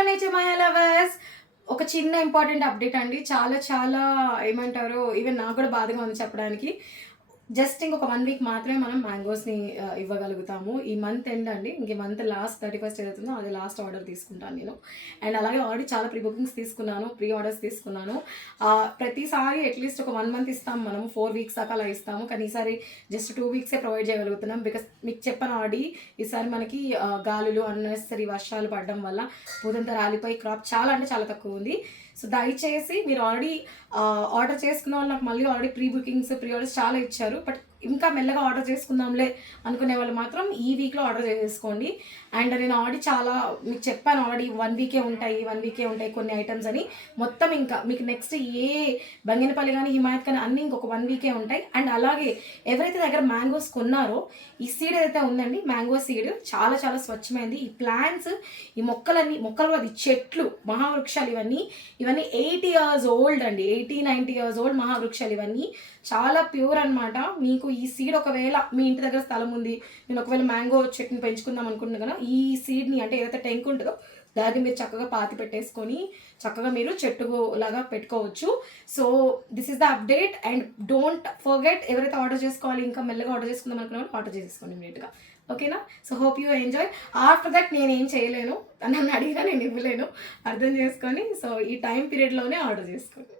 Hello nature my lovers, ఒక చిన్న important update అండి. చాలా చాలా ఏమంటారు, ఈవెన్ నాకు కూడా బాధగా ఉంది చెప్పడానికి. జస్ట్ ఇంకొక 1 వీక్ మాత్రమే మనం మ్యాంగోస్‌ని ఇవ్వగలుగుతాము. ఈ మంత్ ఎండ్ అండి. ఇంక ఈ మంత్ లాస్ట్ 31 ఏదైతుందో అది లాస్ట్ ఆర్డర్ తీసుకుంటాను నేను. అండ్ అలాగే ఆల్రెడీ చాలా ప్రీ బుకింగ్స్ తీసుకున్నాను. ప్రీ ఆర్డర్స్ తీసుకున్నాను. ప్రతిసారి అట్‌లీస్ట్ ఒక 1 మంత్ ఇస్తాం మనము. 4 వీక్స్ దాకా అలా ఇస్తాము. కానీ ఈసారి జస్ట్ 2 వీక్సే ప్రొవైడ్ చేయగలుగుతున్నాం. బికాస్ మీకు చెప్పాను ఆల్రెడీ, ఈసారి మనకి గాలులు, అన్నెసెసరీ వర్షాలు పడడం వల్ల పూదంతా రాలిపోయి క్రాప్ చాలా అంటే చాలా తక్కువ ఉంది. సో దయచేసి మీరు ఆల్రెడీ ఆర్డర్ చేసుకున్న వాళ్ళు నాకు మళ్ళీ already pre bookings, pre orders చాలా ఇచ్చారు. బట్ ఇంకా మెల్లగా ఆర్డర్ చేసుకుందాంలే అనుకునే వాళ్ళు మాత్రం ఈ వీక్లో ఆర్డర్ చేసుకోండి. అండ్ నేను ఆల్రెడీ చాలా మీకు చెప్పాను ఆల్రెడీ 1 వీకే ఉంటాయి కొన్ని ఐటమ్స్ అని. మొత్తం ఇంకా మీకు నెక్స్ట్ ఏ బంగినపల్లి కానీ హిమాయత్ కానీ అన్నీ ఇంకొక 1 వీకే ఉంటాయి. అండ్ అలాగే ఎవరైతే దగ్గర మ్యాంగోస్ కొన్నారో ఈ సీడ్ ఏదైతే ఉందండి, మ్యాంగో సీడ్ చాలా చాలా స్వచ్ఛమైంది. ఈ ప్లాంట్స్, ఈ మొక్కలు అది చెట్లు, మహావృక్షాలు ఇవన్నీ 80 ఇయర్స్ ఓల్డ్ అండి. 80-90 ఇయర్స్ ఓల్డ్ మహావృక్షాలు ఇవన్నీ. చాలా ప్యూర్ అనమాట. మీకు ఈ సీడ్ ఒకవేళ మీ ఇంటి దగ్గర స్థలం ఉంది, నేను ఒకవేళ మ్యాంగో చెట్టుని పెంచుకుందాం అనుకుంటున్నాను కదా, ఈ సీడ్ని అంటే ఏదైతే టెంక్ ఉంటుందో దాన్ని మీరు చక్కగా పాతి పెట్టేసుకొని చక్కగా మీరు చెట్టు లాగా పెట్టుకోవచ్చు. So this is the update. And don't forget, ఎవరైతే ఆర్డర్ చేసుకోవాలి ఇంకా మెల్లగా ఆర్డర్ చేసుకుందాం అనుకున్నా ఆర్డర్ చేసేసుకోండి ఇమీడియట్గా. ఓకేనా? So hope you enjoy. After that నేనేం చేయలేను, నన్ను అడిగినా నేను ఇవ్వలేను, అర్థం చేసుకొని. సో ఈ టైం పీరియడ్లోనే ఆర్డర్ చేసుకోండి.